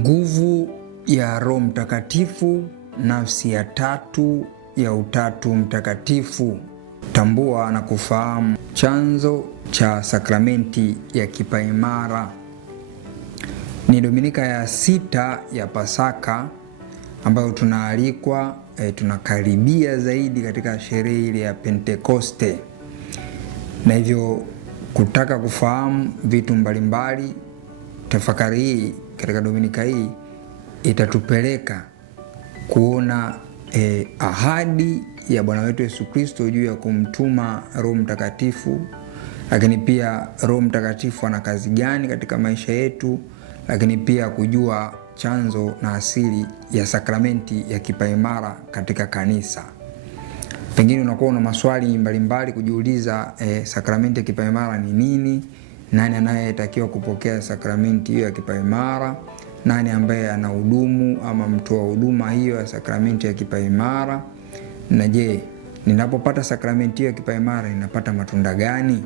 Nguvu ya Roho Mtakatifu, nafsi ya tatu ya Utatu Mtakatifu. Tambua na kufahamu chanzo cha sakramenti ya kipaimara. Ni Dominika ya 6 ya Pasaka ambayo tunaalikwa tunakaribia zaidi katika sherehe ile ya Pentekoste, na hivyo kutaka kufahamu vitu mbalimbali. Tafakari hii katika Dominika hii itatupeleka kuona ahadi ya Bwana wetu Yesu Kristo juu ya kumtuma Roho Mtakatifu, lakini pia Roho Mtakatifu ana kazi gani katika maisha yetu, lakini pia kujua chanzo na asili ya sakramenti ya kipaimara katika kanisa. Pengine unakuwa una maswali mbalimbali kujiuliza, sakramenti ya kipaimara ni nini? Nani anayetakiwa kupokea sakramenti hiyo ya kipaimara? Nani ambaye anahudumu ama mtoa huduma hiyo ya sakramenti ya kipaimara? Na je, ninapopata sakramenti hiyo ya kipaimara ninapata matunda gani?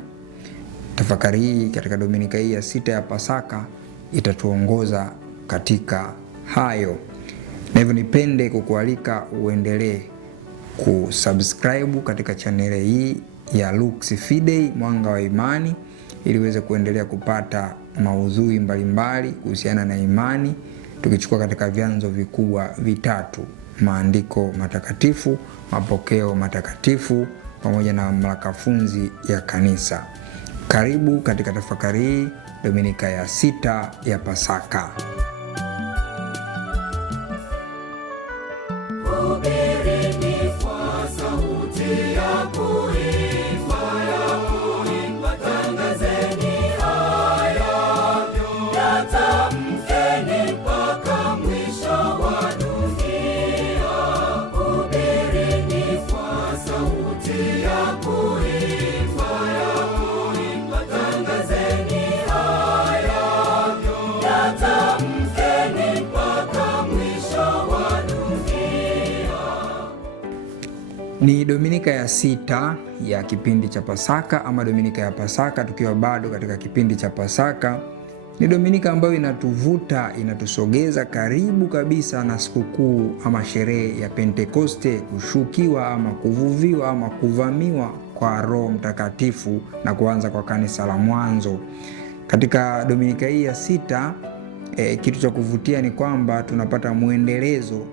Tafakari hii katika Dominika hii ya 6 ya Pasaka itatuongoza katika hayo. Na hivyo nipende kukualika uendelee kusubscribe katika chaneli hii ya Lux Fidei, mwanga wa imani, ili uweze kuendelea kupata maudhui mbalimbali kuhusiana na imani, tukichukua katika vyanzo vikubwa vitatu: maandiko matakatifu, mapokeo matakatifu, pamoja na mamlaka funzi ya kanisa. Karibu katika tafakari hii Dominika ya 6 ya Pasaka. Ni Dominika ya 6 ya kipindi cha Pasaka, ama Dominika ya Pasaka tukiwa bado katika kipindi cha Pasaka. Ni Dominika ambayo inatuvuta, inatusogeza karibu kabisa na sikukuu ama sherehe ya Pentekoste, kushukiwa ama kuvuviwa ama kuvamiwa kwa Roho Mtakatifu na kuanza kwa kanisa la mwanzo. Katika Dominika hii ya 6, kitu cha kuvutia ni kwamba tunapata muendelezo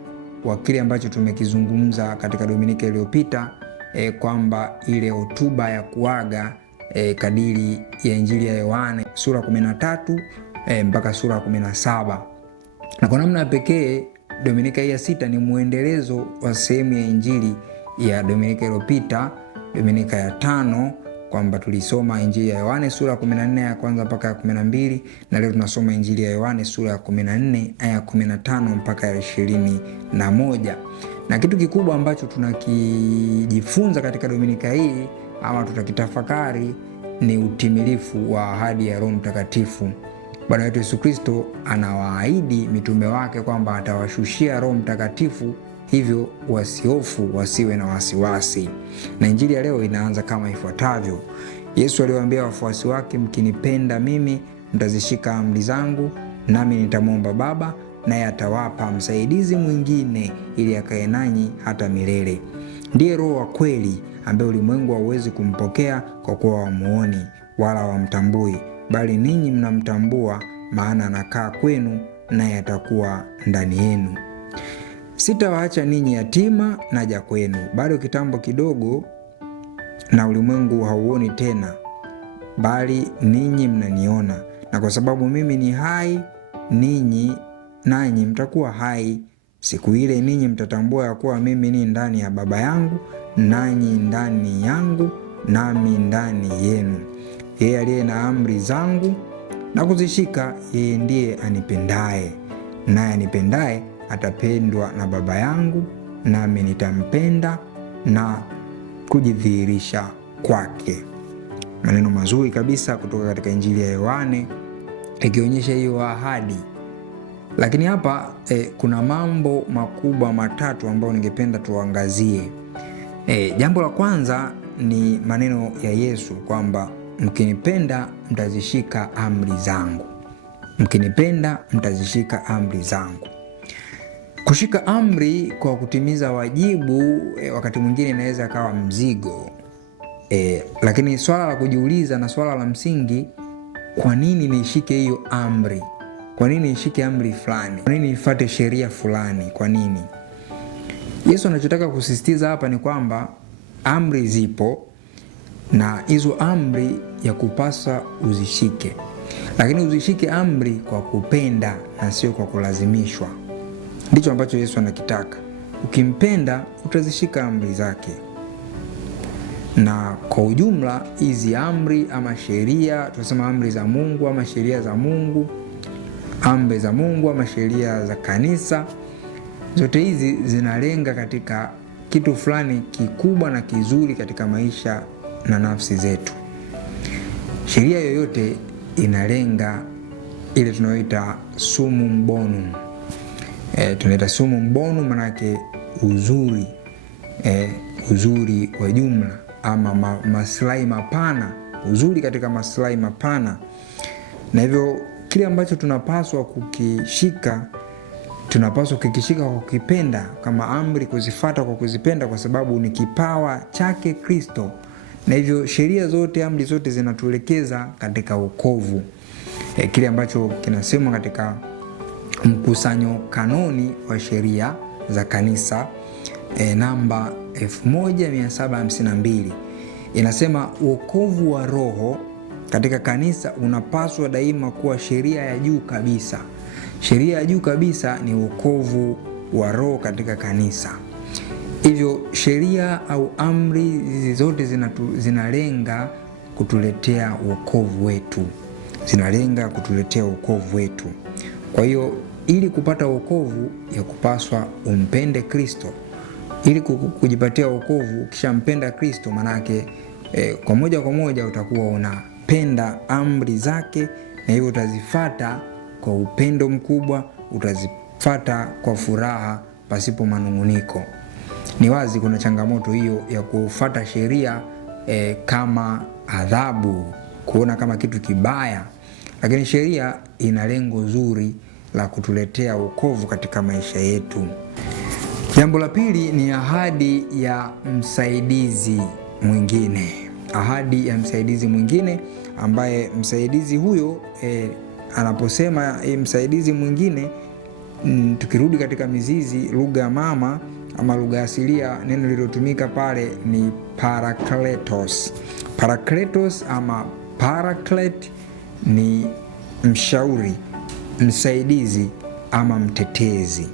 wa kile ambacho tumekizungumza katika Dominika iliyopita, kwamba ile hotuba ya kuaga kadiri ya Injili ya Yohane sura 13 mpaka sura 17. Na kwa namna pekee Dominika hii ya 6 ni muendelezo wa sehemu ya Injili ya Dominika iliyopita, Dominika ya 5, kwamba tulisoma Injili ya Yohane sura 14 ya kwanza mpaka ya 12, na leo tunasoma Injili ya Yohane sura ya 14 aya 15 mpaka ya 21. Na kitu kikubwa ambacho tunakijifunza katika Dominika hii ama tutakitafakari ni utimilifu wa ahadi ya Roho Mtakatifu. Bwana wetu Yesu Kristo anawaahidi mitume wake kwamba atawashushia Roho Mtakatifu, hivyo wasihofu, wasiwe na wasiwasi. Na Injili ya leo inaanza kama ifuatavyo. Yesu aliwaambia wafuasi wake, mkinipenda mimi mtazishika amri zangu, nami nitamwomba Baba, naye atawapa msaidizi mwingine ili akae nanyi hata milele. Ndiye Roho wa kweli, ambaye ulimwengu hauwezi kumpokea kwa kuwa hamuoni wala wamtambui, bali ninyi mnamtambua, maana anakaa kwenu naye atakuwa ndani yenu. Sitawaacha ninyi yatima, naja kwenu. Bado kitambo kidogo na ulimwengu hauoni tena, bali ninyi mnaniona. Na kwa sababu mimi ni hai, ninyi nanyi mtakuwa hai. Siku ile ninyi mtatambua ya kuwa mimi ni ndani ya Baba yangu, nanyi ndani yangu, nami ndani yenu. Yeye aliye na amri zangu na kuzishika, yeye ndiye anipendaye, naye anipendaye atapendwa na Baba yangu, nami nitampenda na kujidhihirisha kwake. Maneno mazuri kabisa kutoka katika Injili ya Yohane, ikionyesha hiyo ahadi. Lakini hapa kuna mambo makubwa matatu ambayo ningependa tuangazie. Jambo la kwanza ni maneno ya Yesu kwamba mkinipenda mtazishika amri zangu. mkinipenda mtazishika amri zangu. Kushika amri kwa kutimiza wajibu wakati mwingine inaweza kawa mzigo. Lakini swala la kujiuliza na swala la msingi, kwa nini nishike hiyo amri? Kwa nini nishike amri fulani? Kwa nini nifuate sheria fulani? Kwa nini? Yesu anachotaka kusisitiza hapa ni kwamba amri zipo na hizo amri ya kupasa uzishike. Lakini uzishike amri kwa kupenda na sio kwa kulazimishwa. Ndicho ambacho Yesu anakitaka. Ukimpenda utazishika amri zake. Na kwa ujumla hizi amri ama sheria, tunasema amri za Mungu ama sheria za Mungu, amri za Mungu ama sheria za kanisa, zote hizi zinalenga katika kitu fulani kikubwa na kizuri katika maisha na nafsi zetu. Sheria yoyote inalenga ile tunayoita summum bonum. Tunaita summum bonum manake uzuri, uzuri wa jumla ama maslahi mapana, uzuri katika maslahi mapana. Na hivyo kile ambacho tunapaswa kukishika, tunapaswa kukishika kwa kukipenda, kama amri kuzifuata kwa kuzipenda, kwa sababu ni kipawa chake Kristo. Na hivyo sheria zote, amri zote zinatuelekeza katika wokovu. Kile ambacho kinasemwa katika mkusanyo kanoni wa sheria za kanisa namba 1752 inasema wokovu wa roho katika kanisa unapaswa daima kuwa sheria ya juu kabisa. Sheria ya juu kabisa ni wokovu wa roho katika kanisa. Hivyo sheria au amri hizi zote zinalenga kutuletea wokovu wetu. Zinalenga kutuletea wokovu wetu. Kwa hiyo ili kupata wokovu ya kupaswa umpende Kristo. Ili kujipatia wokovu ukishampenda Kristo, manake kwa moja utakuwa unapenda amri zake, na hivyo utazifuata kwa upendo mkubwa, utazifuata kwa furaha pasipo manunguniko. Ni wazi kuna changamoto hiyo ya kufuata sheria kama adhabu, kuona kama kitu kibaya, lakini sheria ina lengo zuri la kutuletea wokovu katika maisha yetu. Jambo la pili ni ahadi ya msaidizi mwingine. Ahadi ya msaidizi mwingine, ambaye msaidizi huyo anaposema msaidizi mwingine, tukirudi katika mizizi, lugha mama ama lugha asilia, neno lilotumika pale ni parakletos. Parakletos ama paraklete ni mshauri, msaidizi ama mtetezi.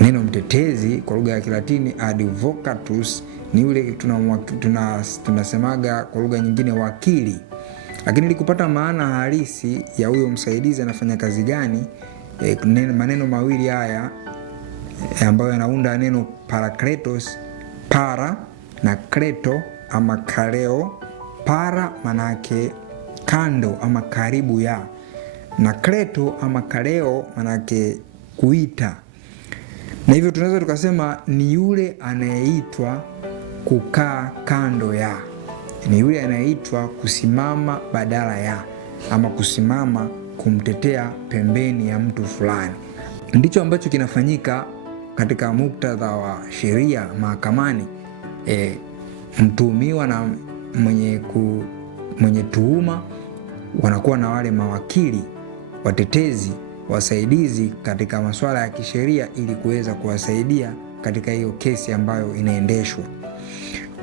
Neno mtetezi kwa lugha ya Kilatini advocatus ni yule tunasemaga kwa lugha nyingine wakili. Lakini ili kupata maana halisi ya huyo msaidizi anafanya kazi gani, maneno mawili haya ambayo yanaunda neno parakletos, para na kleto ama kaleo. Para manake kando ama karibu ya, na kleto ama kaleo manake kuita. Na hivyo tunaweza tukasema ni yule anayeitwa kukaa kando ya, ni yule anayeitwa kusimama badala ya, ama kusimama kumtetea pembeni ya mtu fulani. Ndicho ambacho kinafanyika katika muktadha wa sheria mahakamani. Mtuhumiwa na mwenye tuhuma wanakuwa na wale mawakili, watetezi, wasaidizi katika masuala ya kisheria ili kuweza kuwasaidia katika hiyo kesi ambayo inaendeshwa.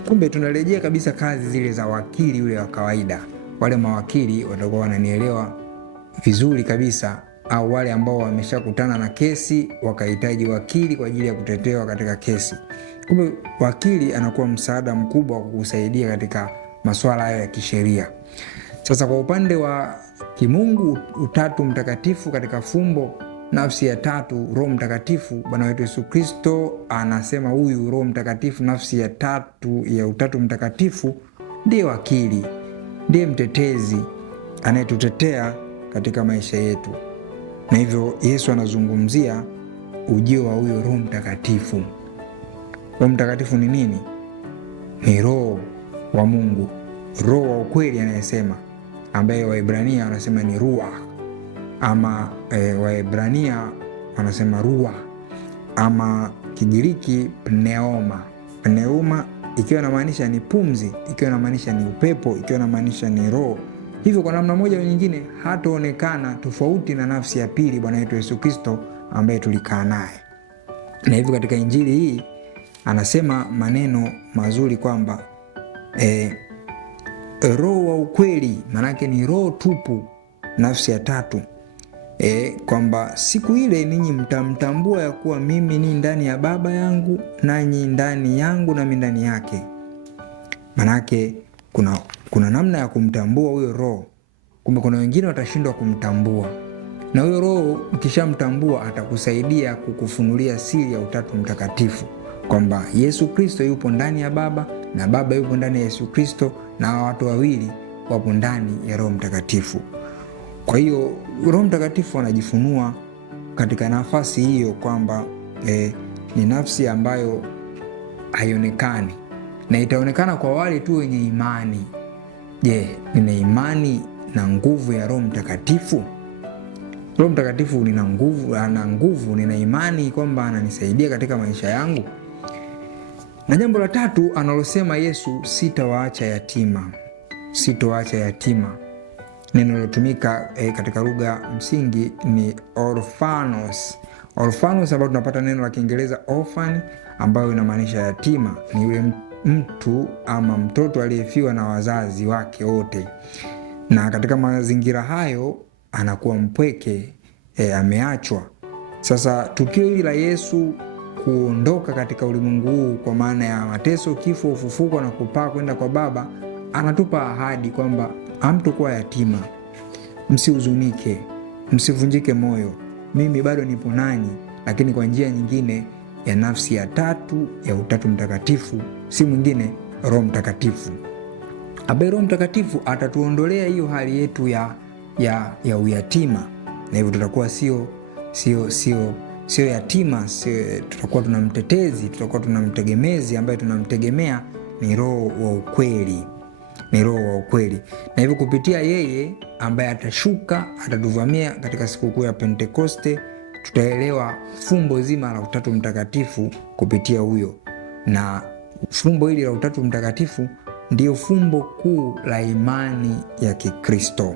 Kumbe tunarejea kabisa kazi zile za wakili yule wa kawaida. Wale mawakili watakuwa wananielewa vizuri kabisa, au wale ambao wameshakutana na kesi wakahitaji wakili kwa ajili ya kutetewa katika kesi. Kumbe wakili anakuwa msaada mkubwa wa kukusaidia katika masuala hayo ya kisheria. Sasa kwa upande wa kimungu, utatu mtakatifu katika fumbo, nafsi ya tatu, Roho Mtakatifu, Bwana wetu Yesu Kristo anasema huyu Roho Mtakatifu, nafsi ya tatu ya utatu mtakatifu, ndiye wakili, ndiye mtetezi anayetutetea katika maisha yetu. Na hivyo Yesu anazungumzia ujio wa huyo Roho Mtakatifu. Roho Mtakatifu ni nini? Ni Roho wa Mungu, Roho wa ukweli anayesema, ambaye Waebrania wanasema ni ruah. ama Waebrania wanasema ruah, ama Kigiriki pneuma. Pneuma ikiwa inamaanisha ni pumzi, ikiwa inamaanisha ni upepo, ikiwa inamaanisha ni roho. Hivyo kwa namna moja au nyingine hataonekana tofauti na nafsi ya pili, Bwana wetu Yesu Kristo ambaye tulikaa naye. Na hivyo katika injili hii anasema maneno mazuri kwamba roho wa ukweli, manake ni roho tupu, nafsi ya tatu, kwamba siku ile ninyi mtamtambua ya kuwa mimi ni ndani ya Baba yangu, nanyi ndani yangu, nami ndani yake. Manake kuna namna ya kumtambua huyo roho. Kumbe kuna wengine watashindwa kumtambua, na huyo roho ukishamtambua atakusaidia kukufunulia siri ya Utatu Mtakatifu, kwamba Yesu Kristo yupo ndani ya Baba na Baba yupo ndani ya Yesu Kristo, na watu wawili wapo ndani ya Roho Mtakatifu. Kwa hiyo Roho Mtakatifu anajifunua katika nafasi hiyo kwamba ni nafsi ambayo haionekani, na itaonekana kwa wale tu wenye imani. Je, nina imani na nguvu ya Roho Mtakatifu? Roho Mtakatifu ana nguvu, nina imani kwamba ananisaidia katika maisha yangu. Na jambo la tatu analosema Yesu, sitawaacha yatima. Sitawaacha yatima. Neno lilotumika katika lugha msingi ni orphanos. Orphanos ambayo tunapata neno la Kiingereza orphan, ambayo inamaanisha yatima. Ni yule mtu ama mtoto aliyefiwa na wazazi wake wote, na katika mazingira hayo anakuwa mpweke, ameachwa. Sasa tukio hili la Yesu kuondoka katika ulimwengu huu, kwa maana ya mateso, kifo, ufufuko na kupaa kwenda kwa Baba, anatupa ahadi kwamba hamtakuwa yatima, msihuzunike, msivunjike moyo, mimi bado nipo nanyi, lakini kwa njia nyingine ya nafsi ya tatu ya Utatu Mtakatifu, si mwingine Roho Mtakatifu, ambaye Roho Mtakatifu atatuondolea hiyo hali yetu ya uyatima, na hivyo tutakuwa sio yatima, tutakuwa tuna mtetezi, tutakuwa tuna mtegemezi, ambaye tunamtegemea ni Roho wa ukweli, ni Roho wa ukweli. Na hivyo kupitia yeye ambaye atashuka, atatuvamia katika sikukuu ya Pentekoste, tutaelewa fumbo zima la Utatu Mtakatifu kupitia huyo. Na fumbo hili la Utatu Mtakatifu ndio fumbo kuu la imani ya Kikristo.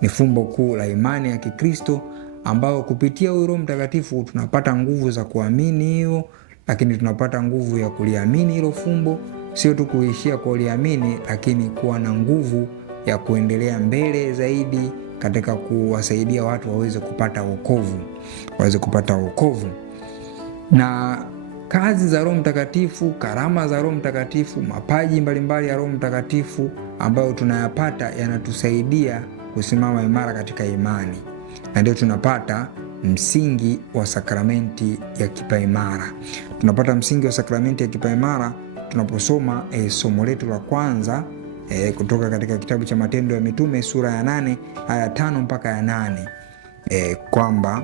Ni fumbo kuu la imani ya Kikristo, ambao kupitia huyo Roho Mtakatifu tunapata nguvu za kuamini hiyo, lakini tunapata nguvu ya kuliamini hilo fumbo, sio tu kuishia kuliamini, lakini kuwa na nguvu ya kuendelea mbele zaidi katika kuwasaidia watu waweze kupata wokovu. Na kazi za Roho Mtakatifu, karama za Roho Mtakatifu, mapaji mbalimbali ya Roho Mtakatifu ambayo tunayapata yanatusaidia kusimama imara katika imani, na ndio tunapata msingi wa sakramenti ya kipaimara. Tunapata msingi wa sakramenti ya kipaimara tunaposoma somo letu la kwanza kutoka katika kitabu cha Matendo ya Mitume sura ya 8 aya 5 mpaka ya 8, kwamba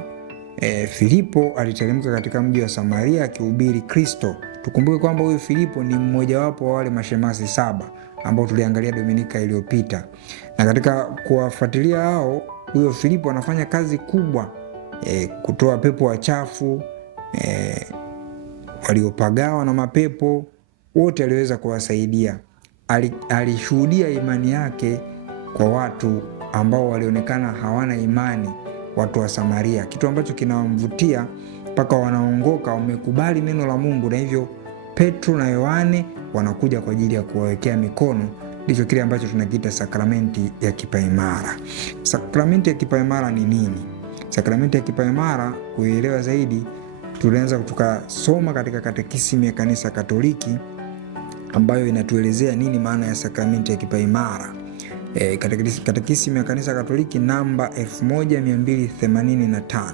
Filipo aliteremka katika mji wa Samaria akihubiri Kristo. Tukumbuke kwamba huyu Filipo ni mmojawapo wa wale mashemasi 7 ambao tuliangalia Dominika iliyopita, na katika kuwafuatilia hao, huyo Filipo anafanya kazi kubwa, kutoa pepo wachafu, waliopagawa na mapepo wote aliweza kuwasaidia. Alishuhudia imani yake kwa watu ambao walionekana hawana imani, watu wa Samaria, kitu ambacho kinawamvutia mpaka wanaongoka, wamekubali neno la Mungu, na hivyo Petro na Yohane wanakuja kwa ajili ya kuwawekea mikono. Ndicho kile ambacho tunakiita sakramenti ya kipaimara. Sakramenti ya kipaimara ni nini? Sakramenti ya kipaimara, kuielewa zaidi, tulianza tukasoma katika katekisimu ya Kanisa Katoliki ambayo inatuelezea nini maana ya sakramenti ya kipaimara. Katekisimu ya Kanisa Katoliki namba 1285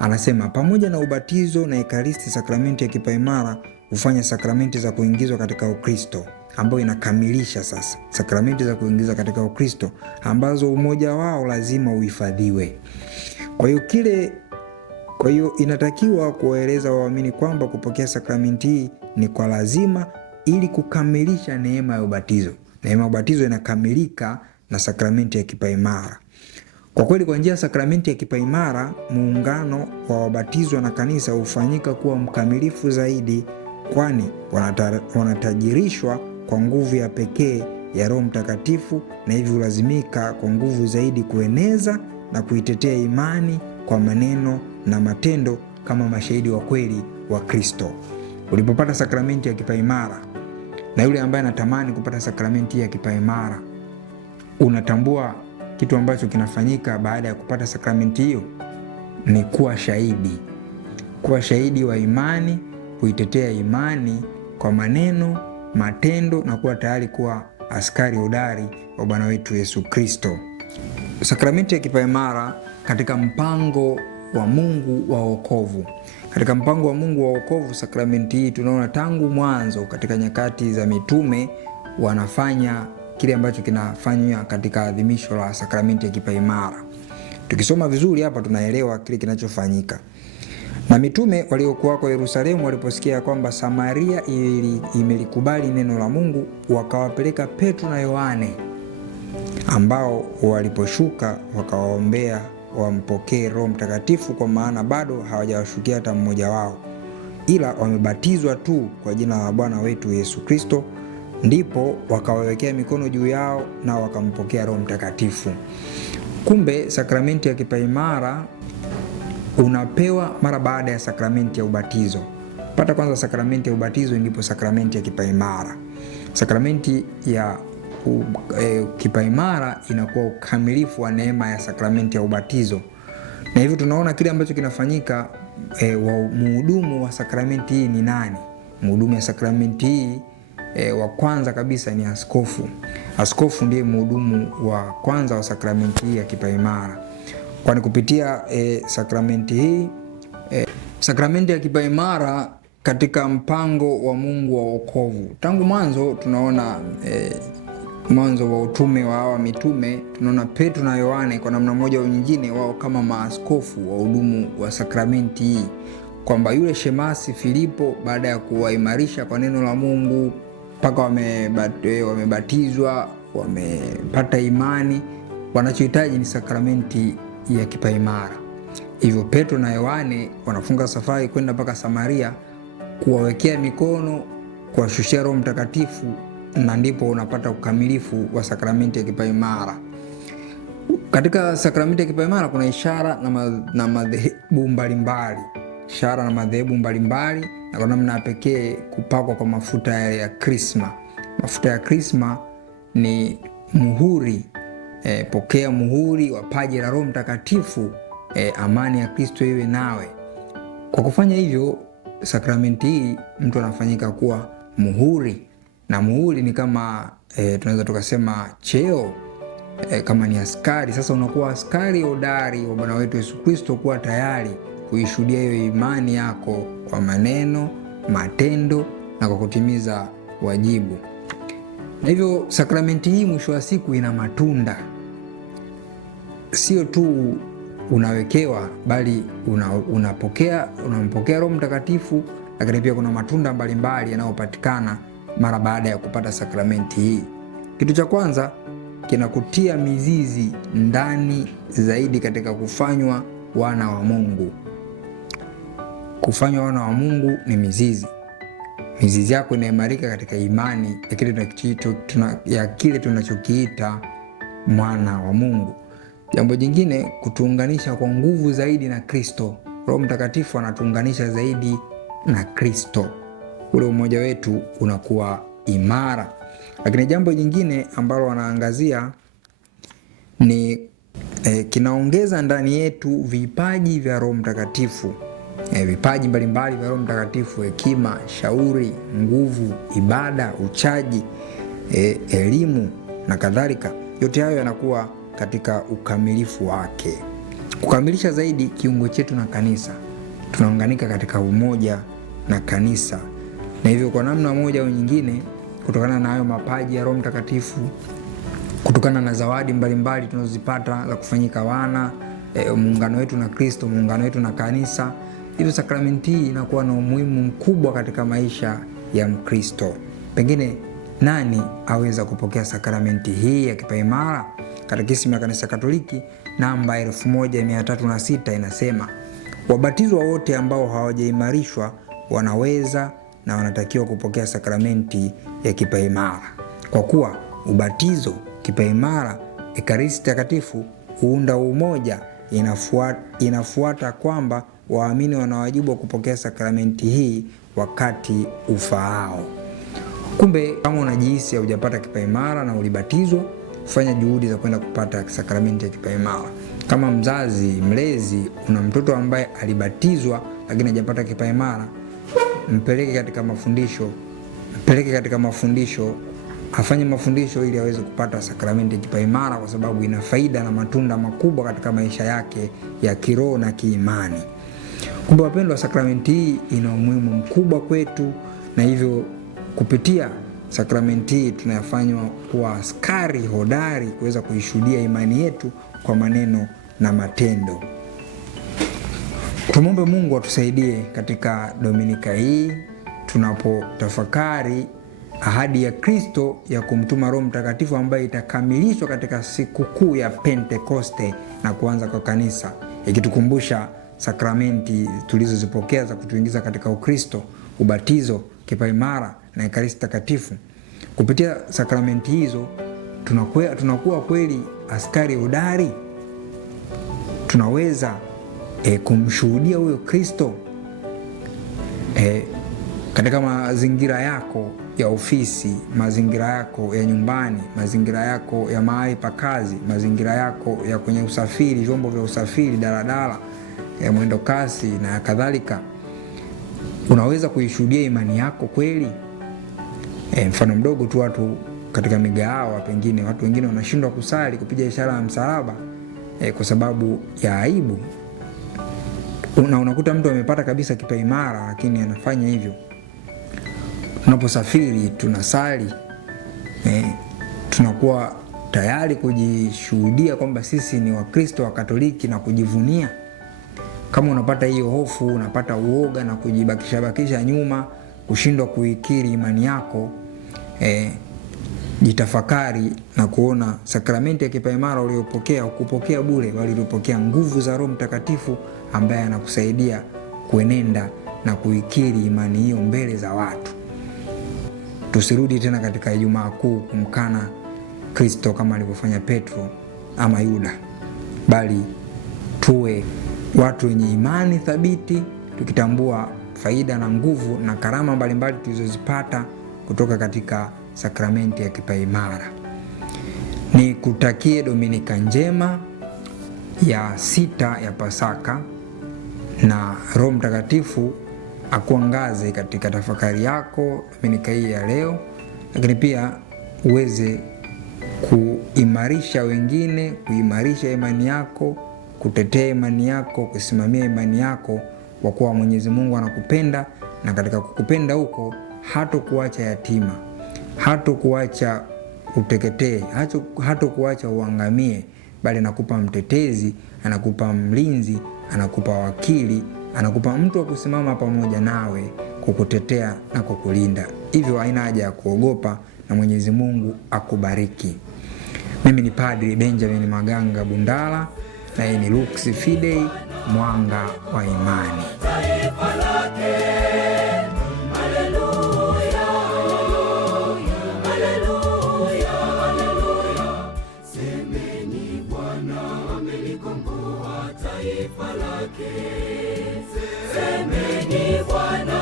anasema, pamoja na ubatizo na ekaristi, sakramenti ya kipaimara hufanya sakramenti za kuingizwa katika Ukristo, ambayo inakamilisha sasa sakramenti za kuingizwa katika Ukristo, ambazo umoja wao lazima uhifadhiwe. Kwa hiyo inatakiwa kuwaeleza waamini kwamba kupokea sakramenti hii ni kwa lazima, ili kukamilisha neema ya ubatizo. Neema ya ubatizo inakamilika na sakramenti ya kipaimara. Kwa kweli, kwa njia ya sakramenti ya kipaimara, muungano wa wabatizwa na kanisa hufanyika kuwa mkamilifu zaidi, kwani wanatajirishwa kwa nguvu ya pekee ya Roho Mtakatifu, na hivyo hulazimika kwa nguvu zaidi kueneza na kuitetea imani kwa maneno na matendo kama mashahidi wa kweli wa Kristo. Ulipopata sakramenti ya kipaimara, na yule ambaye anatamani kupata sakramenti ya kipaimara, unatambua kitu ambacho kinafanyika baada ya kupata sakramenti hiyo ni kuwa shahidi. Kuwa shahidi wa imani, kuitetea imani kwa maneno, matendo, na kuwa tayari kuwa askari hodari wa Bwana wetu Yesu Kristo. Sakramenti ya kipaimara katika mpango wa Mungu wa wokovu. Katika mpango wa Mungu wa wokovu, sakramenti hii tunaona tangu mwanzo katika nyakati za mitume wanafanya kile ambacho kinafanywa katika adhimisho la sakramenti ya kipaimara. Tukisoma vizuri hapa tunaelewa kile kinachofanyika. Na mitume waliokuwa kwa Yerusalemu waliposikia kwamba Samaria imelikubali neno la Mungu, wakawapeleka Petro na Yohane, ambao waliposhuka wakawaombea wampokee Roho Mtakatifu, kwa maana bado hawajawashukia hata mmoja wao, ila wamebatizwa tu kwa jina la Bwana wetu Yesu Kristo. Ndipo wakawawekea mikono juu yao na wakampokea Roho Mtakatifu. Kumbe sakramenti ya kipaimara unapewa mara baada ya sakramenti ya ubatizo. Pata kwanza sakramenti ya ubatizo, ndipo sakramenti ya kipaimara. Sakramenti ya kipaimara inakuwa ukamilifu wa neema ya sakramenti ya ubatizo, na hivyo tunaona kile ambacho kinafanyika. Mhudumu wa sakramenti hii ni nani? Mhudumu wa sakramenti hii wa kwanza kabisa ni askofu. Askofu ndiye mhudumu wa kwanza wa sakramenti hii ya kipaimara, kwani kupitia sakramenti hii sakramenti ya kipaimara katika mpango wa Mungu wa wokovu. Tangu mwanzo tunaona mwanzo wa utume wa hawa mitume, tunaona Petro na Yohane kwa namna moja au nyingine wao kama maaskofu wa hudumu wa sakramenti hii, kwamba yule shemasi Filipo baada ya kuwaimarisha kwa neno la Mungu mpaka wamebatizwa, wamepata imani, wanachohitaji ni sakramenti ya kipaimara. Hivyo Petro na Yohane wanafunga safari kwenda mpaka Samaria kuwawekea mikono, kuwashushia Roho Mtakatifu, na ndipo unapata ukamilifu wa sakramenti ya kipaimara. Katika sakramenti ya kipaimara kuna ishara na madhehebu mbalimbali, ishara na madhehebu mbalimbali, na kwa namna pekee kupakwa kwa mafuta ya krisma. Mafuta ya krisma ni muhuri. Pokea muhuri wa paji la Roho Mtakatifu, amani ya Kristo iwe nawe. Kwa kufanya hivyo, sakramenti hii mtu anafanyika kuwa muhuri, na muhuri ni kama tunaweza tukasema cheo, kama ni askari. Sasa unakuwa askari hodari wa Bwana wetu Yesu Kristo, kuwa tayari kuishuhudia hiyo imani yako kwa maneno, matendo na kwa kutimiza wajibu. Na hivyo sakramenti hii mwisho wa siku ina matunda. Sio tu unawekewa, bali unampokea Roho Mtakatifu, lakini pia kuna matunda mbalimbali yanayopatikana mara baada ya kupata sakramenti hii. Kitu cha kwanza, kinakutia mizizi ndani zaidi katika kufanywa wana wa Mungu. Kufanywa wana wa Mungu ni mizizi. Mizizi yako inaimarika katika imani ya kile tunachokiita mwana wa Mungu. Jambo jingine, kutuunganisha kwa nguvu zaidi na Kristo. Roho Mtakatifu anatuunganisha zaidi na Kristo, ule umoja wetu unakuwa imara. Lakini jambo jingine ambalo wanaangazia ni kinaongeza ndani yetu vipaji vya Roho Mtakatifu. Vipaji mbalimbali vya Roho Mtakatifu: hekima, shauri, nguvu, ibada, uchaji, elimu na kadhalika. Yote hayo yanakuwa katika ukamilifu wake. Kukamilisha zaidi kiungo chetu na kanisa, tunaunganika katika umoja na kanisa, na hivyo kwa namna moja au nyingine, kutokana na hayo mapaji ya Roho Mtakatifu, kutokana na zawadi mbalimbali tunazozipata za kufanyika wana, muungano wetu na Kristo, muungano wetu na kanisa, hivyo sakramenti hii inakuwa na umuhimu mkubwa katika maisha ya Mkristo. Pengine nani aweza kupokea sakramenti hii ya kipaimara? Katekisimu ya Kanisa Katoliki namba 1306 inasema, wabatizwa wote ambao hawajaimarishwa wanaweza na wanatakiwa kupokea sakramenti ya kipaimara, kwa kuwa ubatizo, kipaimara, ekaristi takatifu huunda umoja. Inafuata kwamba waamini wana wajibu wa kupokea sakramenti hii wakati ufaao. Kumbe kama unajihisi hujapata kipaimara na ulibatizwa, fanya juhudi za kwenda kupata sakramenti ya kipaimara. Kama mzazi mlezi una mtoto ambaye alibatizwa lakini hajapata kipaimara, mpeleke katika mafundisho, afanye mafundisho ili aweze kupata sakramenti ya kipaimara, kwa sababu ina faida na matunda makubwa katika maisha yake ya kiroho na kiimani. Kumbe wapendwa, sakramenti hii ina umuhimu mkubwa kwetu, na hivyo kupitia sakramenti hii tunayafanywa kuwa askari hodari kuweza kuishuhudia imani yetu kwa maneno na matendo. Tumombe Mungu atusaidie katika Dominika hii tunapotafakari ahadi ya Kristo ya kumtuma Roho Mtakatifu ambaye itakamilishwa katika siku kuu ya Pentekoste na kuanza kwa kanisa, ikitukumbusha sakramenti tulizozipokea za kutuingiza katika Ukristo: ubatizo, kipaimara na ekaristi takatifu. Kupitia sakramenti hizo tunakuwa kweli askari hodari, tunaweza kumshuhudia huyo Kristo katika mazingira yako ya ofisi, mazingira yako ya nyumbani, mazingira yako ya mahali pa kazi, mazingira yako ya kwenye usafiri, vyombo vya usafiri, daladala, mwendo kasi na kadhalika. Unaweza kuishuhudia imani yako kweli? Mfano mdogo tu, watu katika migahawa, pengine watu wengine wanashindwa kusali kupiga ishara ya msalaba kwa sababu ya aibu. Unakuta mtu amepata kabisa kipaimara lakini anafanya hivyo. Tunaposafiri tunasali, tunakuwa tayari kujishuhudia kwamba sisi ni Wakristo wa Katoliki na kujivunia. Kama unapata hiyo hofu, unapata uoga na kujibakisha nyuma, kushindwa kuikiri imani yako, jitafakari na kuona sakramenti ya kipaimara uliyopokea ukupokea bure, bali ulipokea nguvu za Roho Mtakatifu ambaye anakusaidia kuenenda na kuikiri imani hiyo mbele za watu. Tusirudi tena katika Ijumaa Kuu kumkana Kristo kama alivyofanya Petro ama Yuda, bali tuwe watu wenye imani thabiti, tukitambua faida na nguvu na karama mbalimbali tulizozipata kutoka katika sakramenti ya kipaimara. Nikutakie Dominika njema ya 6 ya Pasaka, na Roho Mtakatifu akuangaze katika tafakari yako Dominika hii ya leo, lakini pia uweze kuimarisha wengine, kuimarisha imani yako, kutetea imani yako, kusimamia imani yako, kwa kuwa Mwenyezi Mungu anakupenda, na katika kukupenda huko hatokuacha yatima, hatokuacha uteketee, hatokuacha uangamie, bali anakupa mtetezi, anakupa mlinzi, anakupa wakili, anakupa mtu wa kusimama pamoja nawe kukutetea na kukulinda. Hivyo haina haja ya kuogopa, na Mwenyezi Mungu akubariki. Mimi ni Padri Benjamin Maganga Bundala, na hii ni Lux Fidei, mwanga wa imani. Semeni Bwana